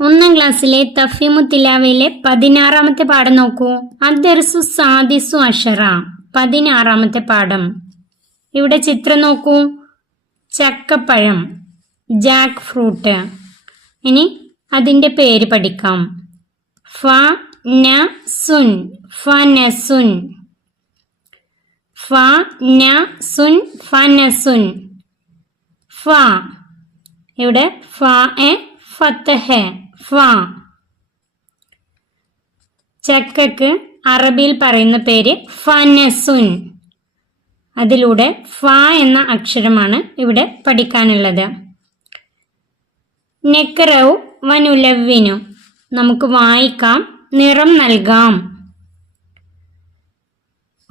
ഒന്നാം ക്ലാസ്സിലെ തഫീമു തിലാവയിലെ 16ാമത്തെ പാഠം നോക്കൂ. അദ്ദർസു സാദിസു അഷറ, 16ാമത്തെ പാഠം. ഇവിടെ ചിത്രം നോക്കൂ. ചക്കപ്പഴം, ജാക്ക് ഫ്രൂട്ട്. ഇനി അതിന്റെ പേര് പഠിക്കാം. ഫനസുൻ, ഫനസുൻ, ഫനസുൻ, ഫനസുൻ. ഫ, ഇവിടെ ഫത്തഹ്, ഫ. ചക്കക്ക് അറബിയിൽ പറയുന്ന പേര് ഫനസുൻ. അതിലൂടെ ഫ എന്ന അക്ഷരമാണ് ഇവിടെ പഠിക്കാനുള്ളത്. നെക്റഉ വനുലവ്വിനു, നമുക്ക് വായിക്കാം, നിറം നൽകാം.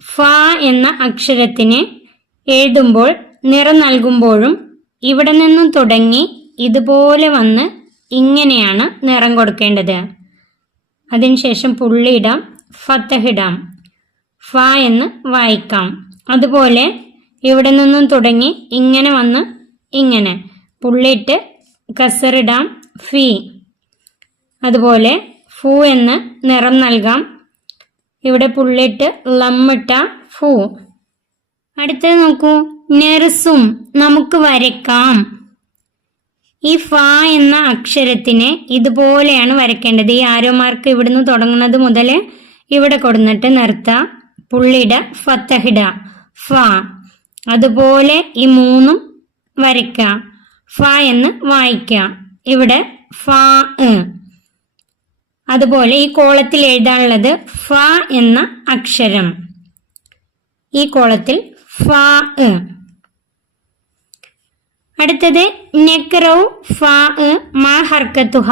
ഫ എന്ന അക്ഷരത്തിന് എഴുതുമ്പോൾ നിറം നൽകുമ്പോഴും ഇവിടെ നിന്നും തുടങ്ങി ഇതുപോലെ വന്ന് ഇങ്ങനെയാണ് നിറം കൊടുക്കേണ്ടത്. അതിനുശേഷം പുള്ളിയിടാം, ഫത്തഹിടാം, ഫ എന്ന് വായിക്കാം. അതുപോലെ ഇവിടെ നിന്നും തുടങ്ങി ഇങ്ങനെ വന്ന് ഇങ്ങനെ പുള്ളിയിട്ട് കസറിടാം, ഫി. അതുപോലെ ഫു എന്ന് നിറം നൽകാം. ഇവിടെ പുള്ളിയിട്ട് ലമ്മിട്ട ഫു. അടുത്തത് നോക്കൂ. നെർസും, നമുക്ക് വരയ്ക്കാം. ഈ ഫ എന്ന അക്ഷരത്തിനെ ഇതുപോലെയാണ് വരയ്ക്കേണ്ടത്. ഈ ആരോ മാർക്ക് ഇവിടുന്ന് തുടങ്ങുന്നത് മുതൽ ഇവിടെ കൊടുന്നിട്ട് നിർത്താം, പുള്ളിയിട, ഫത്തഹിട, ഫ. അതുപോലെ ഈ മൂന്നും വരയ്ക്കുക. ഫ എന്ന് വായിക്കുക. ഇവിടെ ഫ. അതുപോലെ ഈ കോളത്തിൽ എഴുതാനുള്ളത് ഫ എന്ന അക്ഷരം. ഈ കോളത്തിൽ ഫ. അടുത്തത് നെക്റഉ ഫ മാ ഹർക്കത്തുഹ,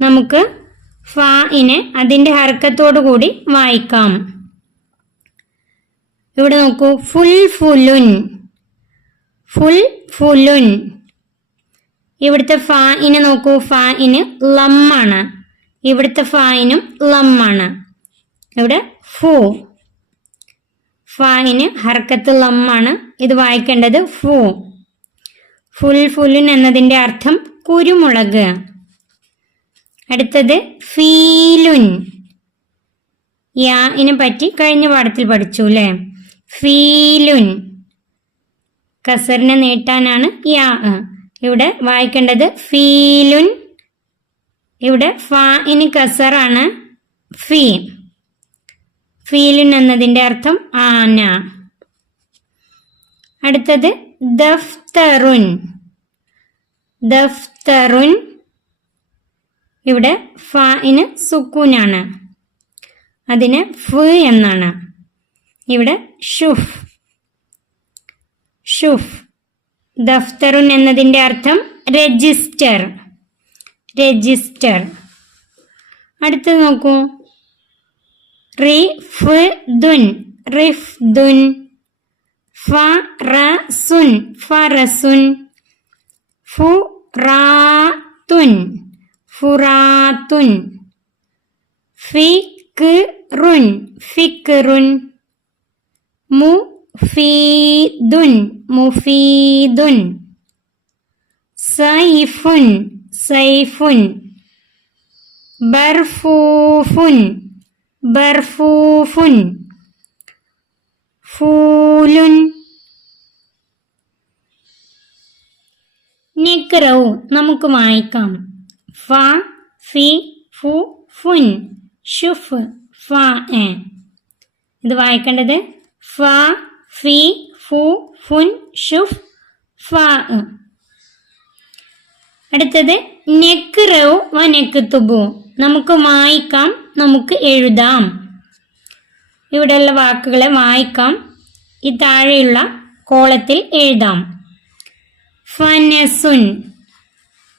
നമുക്ക് ഫഇനെ അതിന്റെ ഹർക്കത്തോടു കൂടി വായിക്കാം. ഇവിടെ നോക്കൂ. ഫുൽഫുലുൻ, ഫുൽഫുലുൻ. ഇവിടുത്തെ ഫഇനെ നോക്കൂ. ഫഇന് ലമ്മാണ്. ഇവിടുത്തെ ഫഇനും ലമ്മാണ്. ഇവിടെ ഫു. ഫഇന് ഹർക്കത്ത് ലമ്മാണ്. ഇത് വായിക്കേണ്ടത് ഫു. ഫുൽഫുലുൻ എന്നതിന്റെ അർത്ഥം കുരുമുളക്. അടുത്തത് ഫീലുൻ. യാഇനെ പറ്റി കഴിഞ്ഞ പാഠത്തിൽ പഠിച്ചു അല്ലേ? ഫീലുൻ, കസറിനെ നീട്ടാനാണ് യാ. ഇവിടെ വായിക്കേണ്ടത് ഫീലുൻ. ഇവിടെ ഫഇന് കസറാണ്, ഫീ. ഫീലുൻ എന്നതിന്റെ അർത്ഥം ആന. അടുത്തത് ദഫ്തറുൻ, ദഫ്തറുൻ. ഇവിടെ ഫഇന് സുക്കൂനാണ്, അതിന് ഫ് എന്നാണ്. ഇവിടെ ഷുഫ്, ഷുഫ്. ദഫ്തറുൻ എന്നതിന്റെ അർത്ഥം രജിസ്റ്റർ, രജിസ്റ്റർ. അടുത്തത് നോക്കൂ. റിഫ്ദുൻ, റിഫ്ദുൻ. ഫറസുൻ, ഫറസുൻ. ഫുറാത്തുൻ, ഫുറാത്തുൻ. ഫിക്റുൻ, ഫിക്റുൻ. മുഫീദുൻ, മുഫീദുൻ. സൈഫുൻ, സൈഫുൻ. ബർഫൂഫുൻ, ബർഫൂഫുൻ. ഫൂലുൻ. നെക്റഉ, നമുക്ക് വായിക്കാം. ഫ, ഫി, ഫു, ഫുൻ, ഷുഫ്, ഫ. ഇത് വായിക്കേണ്ടത് ഫ, ഫി, ഫു, ഫുൻ, ഷുഫ്, ഫ. അടുത്തത് നെക്റഉ വനക്തുബു, നമുക്ക് വായിക്കാം, നമുക്ക് എഴുതാം. ഇവിടെയുള്ള വാക്കുകളെ വായിക്കാം, ഈ താഴെയുള്ള കോളത്തിൽ എഴുതാം. ഫനസുൻ,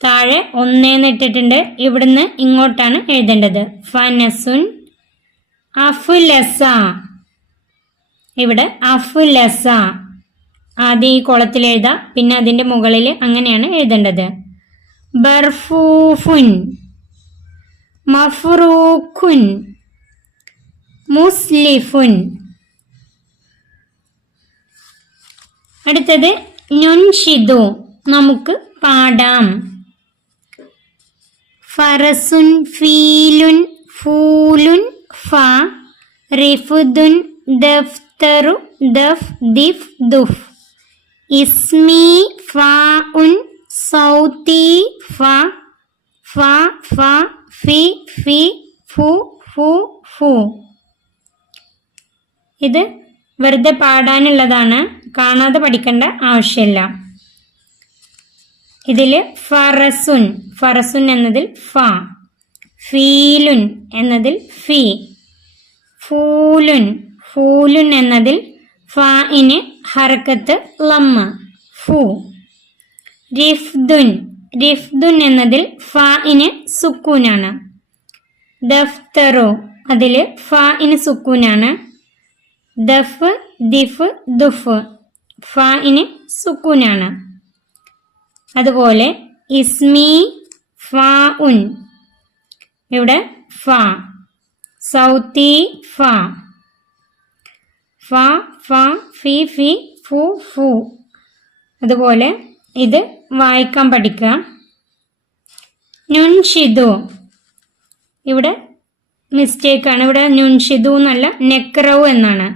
താഴെ 1 ഇട്ടിട്ടുണ്ട്, ഇവിടുന്ന് ഇങ്ങോട്ടാണ് എഴുതേണ്ടത്. ഫനസുൻ. അഫുലസ, ഇവിടെ അഫുലസ. ആദ്യം ഈ കോളത്തിൽ എഴുതാം, പിന്നെ അതിന്റെ മുകളിൽ അങ്ങനെയാണ് എഴുതേണ്ടത്. ബർഫൂഫുൻ, മഫ്റൂഖുൻ, മുസ്ലിഫുൻ. അടുത്തത് നുൻഷിദു, നമുക്ക് പാടാം. ഫറസുൻ ഫീലുൻ ഫൂലുൻ ഫ റിഫുദുൻ ദഫ്തറു ദഫ് ദിഫ് ദുഫ് ഇസ്മി ഫാഉൻ സൗതി ഫ ഫ ഫ ഫി ഫി ഫു ഫു ഫു. ഇത് വെറുതെ പാടാനുള്ളതാണ്, കാണാതെ പഠിക്കേണ്ട ആവശ്യമില്ല. ഇതിൽ ഫറസുൻ, ഫറസുൻ എന്നതിൽ ഫ, ഫീലുൻ എന്നതിൽ ഫി, ഫൂലുൻ, ഫൂലുൻ എന്നതിൽ ഫാഇന് ഹറക്കത്ത് ലമ്മ ഫു, റിഫ്ദുൻ, റിഫ്ദുൻ എന്നതിൽ ഫാഇന് സുക്കൂനാണ്, ദഫ്തറു അതിൽ ഫാഇന് സുക്കൂനാണ്, ദഫ് ദിഫ് ദുഫ് ഫാഇന് സുക്കൂനാണ്. അതുപോലെ ഇസ്മി ഫാഉൻ, ഇവിടെ ഫ, സൗത്തി ഫ, ഫ ഫ ഫി ഫി ഫു ഫു. അതുപോലെ ഇത് വായിക്കാൻ പഠിക്കുക. നുൻഷിദു, ഇവിടെ മിസ്റ്റേക്കാണ്, ഇവിടെ നുൻഷിദു എന്നല്ല നെക്റവ് എന്നാണ്.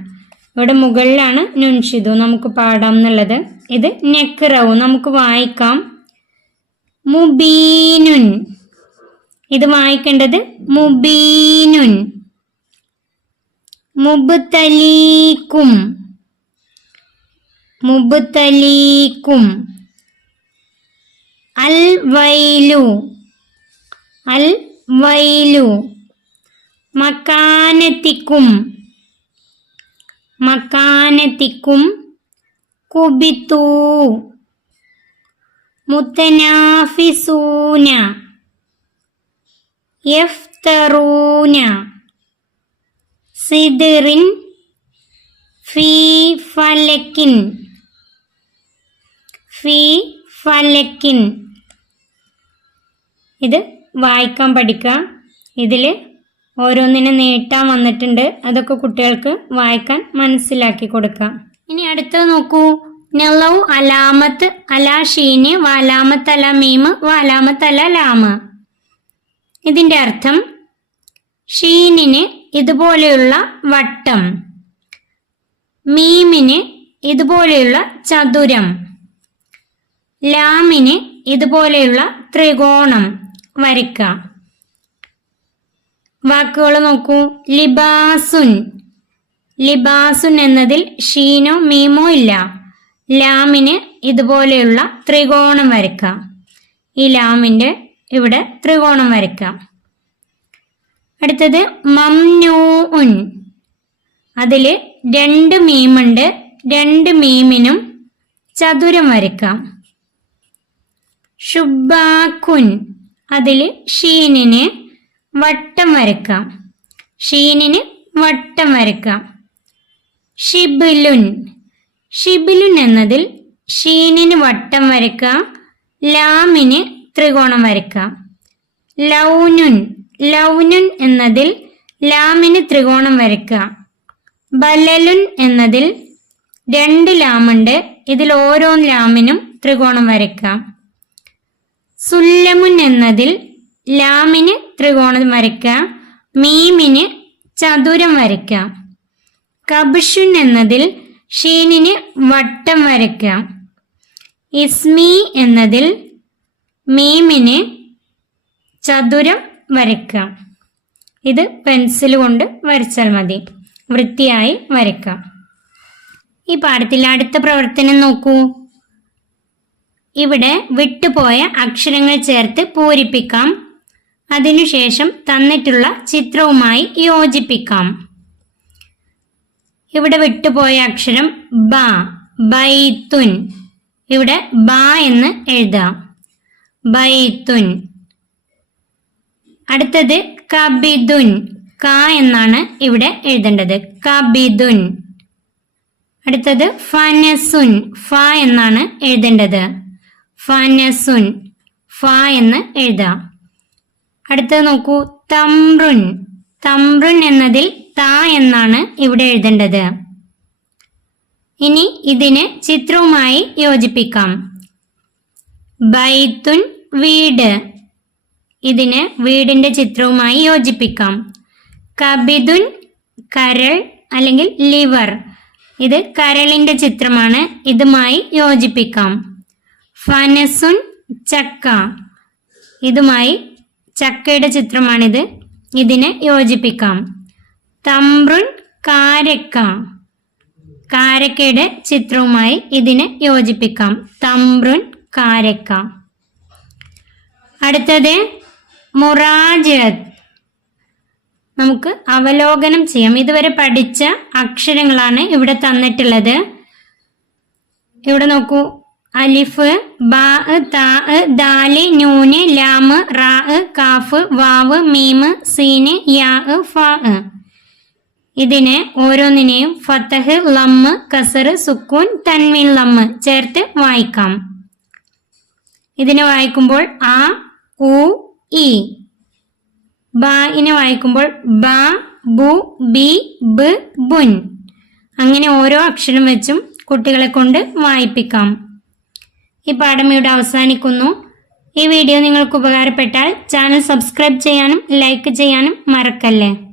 ഇവിടെ മുകളിലാണ് നുൻഷിദു, നമുക്ക് പാടാം എന്നുള്ളത്. ഇത് നെക്റവ്, നമുക്ക് വായിക്കാം. മുബീനുൻ, ഇത് വായിക്കേണ്ടത് മുബീനുൻ. മുബ്തലീക്കും, മുബ്തലീക്കും. അൽ വൈലു, അൽ വൈലു. മക്കാനത്തിക്കും, മക്കാനത്തിക്കും. കുബിത്തു, മുത്തനാഫിസൂന, യഫ്തറൂന. സിദ്റിൻ ഫീ ഫലക്കിൻ, ഫീ ഫലക്കിൻ. ഇത് വായിക്കാൻ പഠിക്കുക. ഇതിൽ ഓരോന്നിനെ നീട്ടാൻ വന്നിട്ടുണ്ട്, അതൊക്കെ കുട്ടികൾക്ക് വായിക്കാൻ മനസ്സിലാക്കി കൊടുക്കാം. ഇനി അടുത്തത് നോക്കൂ. നലൗ അലാമത്ത് അലാ ഷീന് വാലാമത്ത് അല മീമ് വാലാമത്ത് അല ലാമ്. ഇതിൻ്റെ അർത്ഥം ഷീനിന് ഇതുപോലെയുള്ള വട്ടം, മീമിന് ഇതുപോലെയുള്ള ചതുരം, ലാമിന് ഇതുപോലെയുള്ള ത്രികോണം വരയ്ക്കുക. വാക്കുകൾ നോക്കൂ. ലിബാസുൻ, ലിബാസുൻ എന്നതിൽ ഷീനോ മീമോ ഇല്ല. ലാമിന് ഇതുപോലെയുള്ള ത്രികോണം വരയ്ക്കാം. ഈ ലാമിൻ്റെ ഇവിടെ ത്രികോണം വരയ്ക്കാം. അടുത്തത് മംനൂഉൻ, അതിൽ 2 മീമുണ്ട്, 2 മീമിനും ചതുരം വരയ്ക്കാം. ഷുബാക്കുൻ, അതിൽ ഷീനിന് വട്ടം വരയ്ക്കാം, ഷീനിന് വട്ടം വരയ്ക്കാം. ഷിബിലുൻ, ഷിബിലുൻ എന്നതിൽ ഷീനിന് വട്ടം വരയ്ക്കാം, ലാമിന് ത്രികോണം വരയ്ക്കാം. ലൗനുൻ, ലൗനുൻ എന്നതിൽ ലാമിന് ത്രികോണം വരയ്ക്കാം. ബലലുൻ എന്നതിൽ 2 ലാമുണ്ട്, ഇതിൽ ഓരോ ലാമിനും ത്രികോണം വരയ്ക്കാം. സുല്ലമുൻ എന്നതിൽ ലാമിന് ത്രികോണം വരയ്ക്കാം, മീമിന് ചതുരം വരയ്ക്കാം. കബ്ഷുൻ എന്നതിൽ ഷീനിന് വട്ടം വരയ്ക്കാം. ഇസ്മി എന്നതിൽ മീമിന് ചതുരം വരയ്ക്കാം. ഇത് പെൻസിൽ കൊണ്ട് വരച്ചാൽ മതി, വൃത്തിയായി വരയ്ക്കാം. ഈ പാഠത്തിൽ അടുത്ത പ്രവർത്തനം നോക്കൂ. ഇവിടെ വിട്ടുപോയ അക്ഷരങ്ങൾ ചേർത്ത് പൂരിപ്പിക്കാം. അതിനുശേഷം തന്നിട്ടുള്ള ചിത്രവുമായി യോജിപ്പിക്കാം. ഇവിടെ വിട്ടുപോയ അക്ഷരം ബ, ബൈത്തുൻ. ഇവിടെ ബ എന്ന് എഴുതാം, ബൈത്തുൻ. അടുത്തത് കബിദുൻ, ക എന്നാണ് ഇവിടെ എഴുതേണ്ടത്, കബിദുൻ. അടുത്തത് ഫനസുൻ, ഫ എന്നാണ് എഴുതേണ്ടത്, ഫനസുൻ, ഫ എന്ന് എഴുതാം. അടുത്തത് നോക്കൂ. തംറുൻ, തംറുൻ എന്നതിൽ ത എന്നാണ് ഇവിടെ എഴുതേണ്ടത്. ഇനി ഇതിനെ ചിത്രവുമായി യോജിപ്പിക്കാം. ബൈത്തുൻ വീട്, ഇതിനെ വീടിന്റെ ചിത്രവുമായി യോജിപ്പിക്കാം. കബിദുൻ കരൾ അല്ലെങ്കിൽ ലിവർ, ഇത് കരളിന്റെ ചിത്രമാണ്, ഇതുമായി യോജിപ്പിക്കാം. ഫനസുൻ ചക്ക, ഇതുമായി ചക്കയുടെ ചിത്രമാണിത്, ഇതിനെ യോജിപ്പിക്കാം. തമ്പ്രുൻ കാരക്ക, കാരക്കയുടെ ചിത്രവുമായി ഇതിനെ യോജിപ്പിക്കാം. തമ്പ്രുൻ കാരക്ക. അടുത്തത് മുറാജത്ത്. നമുക്ക് അവലോകനം ചെയ്യാം. ഇതുവരെ പഠിച്ച അക്ഷരങ്ങളാണ് ഇവിടെ തന്നിട്ടുള്ളത്. ഇവിടെ നോക്കൂ, അലിഫ്, ബാ, താ, ദാല്, നൂന്, ലാമ്, റാ, കാഫ്, വാവ്, മീമ്, സീന്, യാ, ഫാ. ഇതിനെ ഓരോന്നിനെയും ഫതഹ്, ലമ്മ്, കസർ, സുക്കൂൻ, തൻവീൻ, ലമ്മ് ചേർത്ത് വായിക്കാം. ഇതിനെ വായിക്കുമ്പോൾ ആ, ഉ, ഇ. ബാഇനെ വായിക്കുമ്പോൾ ബ, ബു, ബി, ബ്, ബുൻ. അങ്ങനെ ഓരോ അക്ഷരം വെച്ചും കുട്ടികളെ കൊണ്ട് വായിപ്പിക്കാം. ഈ പാഠം ഇവിടെ അവസാനിക്കുന്നു. ഈ വീഡിയോ നിങ്ങൾക്ക് ഉപകാരപ്പെട്ടാൽ ചാനൽ സബ്സ്ക്രൈബ് ചെയ്യാനും ലൈക്ക് ചെയ്യാനും മറക്കല്ലേ.